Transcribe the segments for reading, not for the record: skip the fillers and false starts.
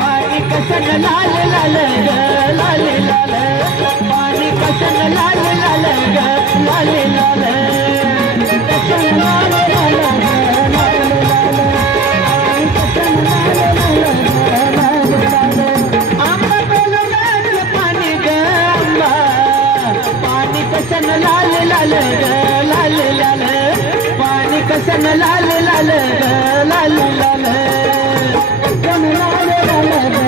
लाल लाल ग लाल लाल पाणी कसन लाल लाल ग लाल लाल कसन लाल लाल ग लाल लाल पाणी कसन लाल लाल ग लाल लाल आंबा बेलगाच पाणी ग आंबा पाणी कसन लाल लाल ग लाल लाल पाणी कसन लाल लाल ग लाल लाल कसन लाल लाल ग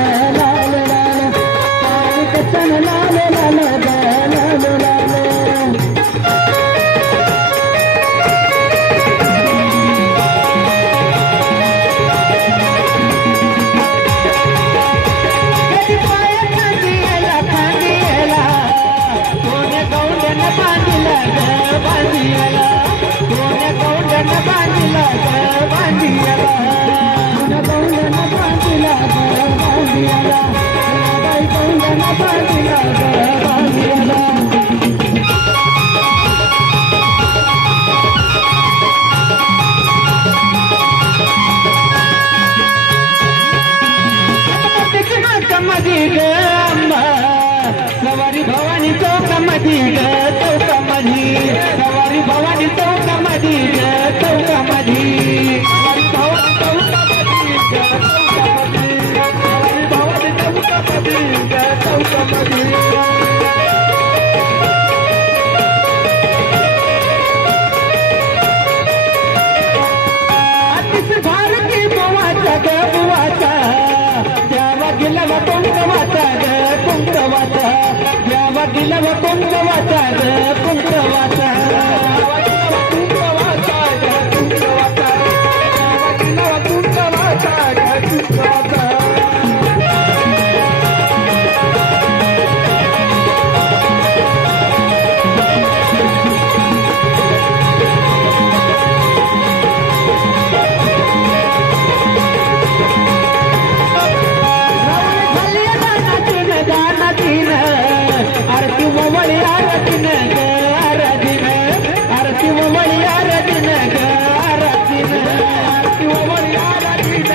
सवारी भवानी चौकामधी ग चौकामधी सवारी भवानी चौकामधी ग चौकामधी सवारी भवानी चौकामधी ग चौकामधी सवारी भवानी चौकामधी ग चौकामधी अतिश भारती बुवाचा ग बुवाचा द्यावा गेला कुंकवाचा ग कुंकवाचा द्यावा गेला कुंकवाचा ग कुंकवाचा कुंकवाचा ग कुंकवाचा द्यावा गेला कुंकवाचा ग कुंकवाचा आरती मोवळी आरतीन ग आरतीन आरती मोवळी आरतीन ग आरतीन आरती मोवळी आरतीन